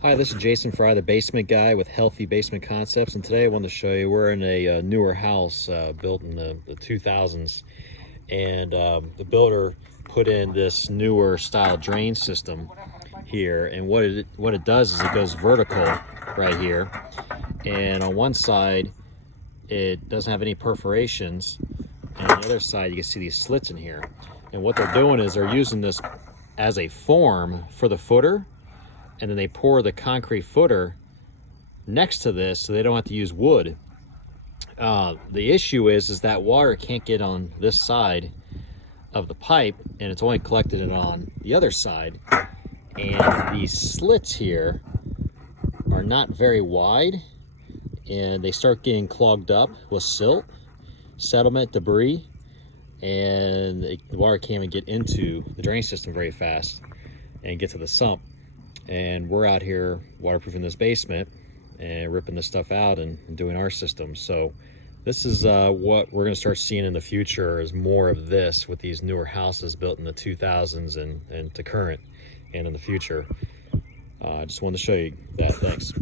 Hi, this is Jason Fry, the basement guy with Healthy Basement Concepts, and today I wanted to show you we're in a newer house built in the 2000s, and the builder put in this newer style drain system here, and what it does is it goes vertical right here, and on one side it doesn't have any perforations, and on the other side you can see these slits in here, and what they're doing is they're using this as a form for the footer, and then they pour the concrete footer next to this so they don't have to use wood. The issue is that water can't get on this side of the pipe, and it's only collected it on the other side. And these slits here are not very wide, and they start getting clogged up with silt, settlement, debris, and the water can't even get into the drain system very fast and get to the sump. And we're out here waterproofing this basement and ripping this stuff out and doing our system. So this is what we're going to start seeing in the future, is more of this with these newer houses built in the 2000s and to current and in the future. I just wanted to show you that. Thanks.